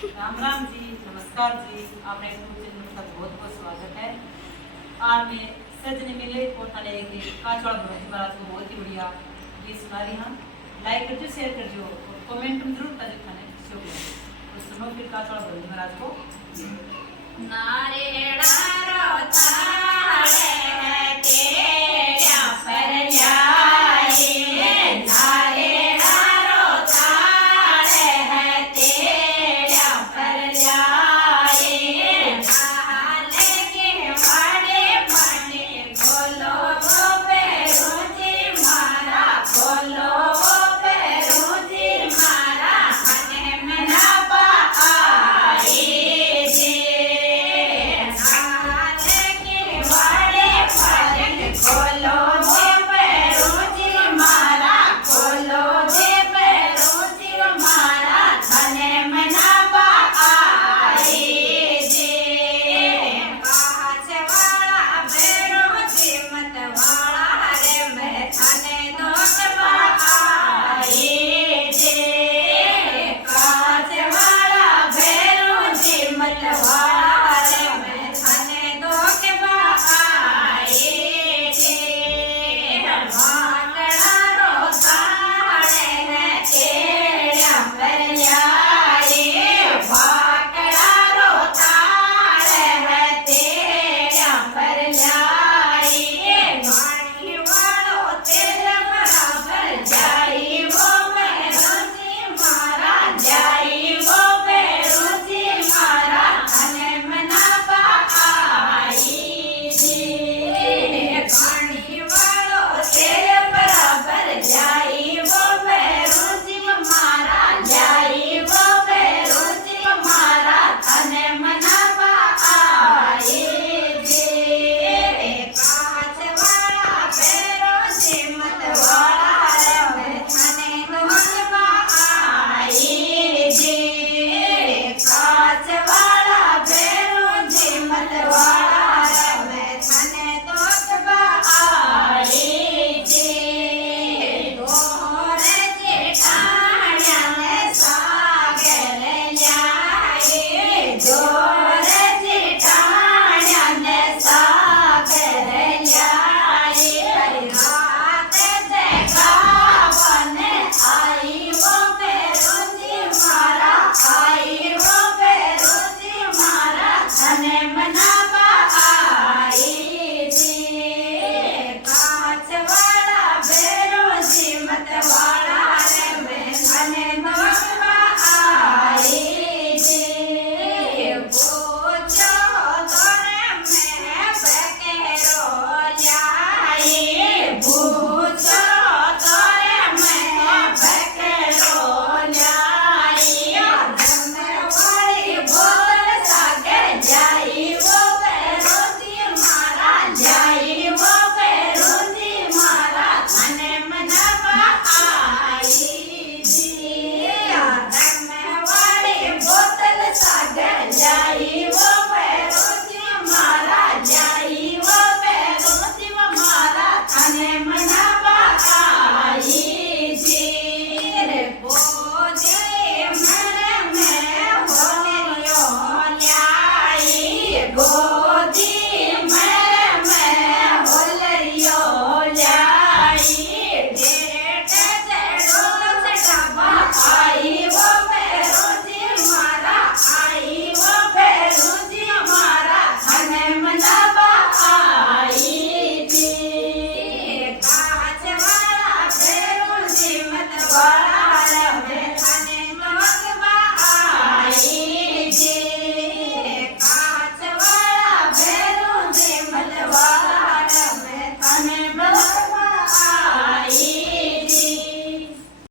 राम राम जी, नमस्कार जी। आपने YouTube channel का बहुत बहुत स्वागत है। आज मैं सजने मिले पोताले के काचवाड़ा भगवती महाराज को बहुत ही बढ़िया गीत सुना रही हूँ। लाइक कर दो, शेयर कर दो और कमेंट में जरूर कर देना है। तो सुनो फिर काचवाड़ा भगवती महाराज को। नारेड़ा रो थाड़े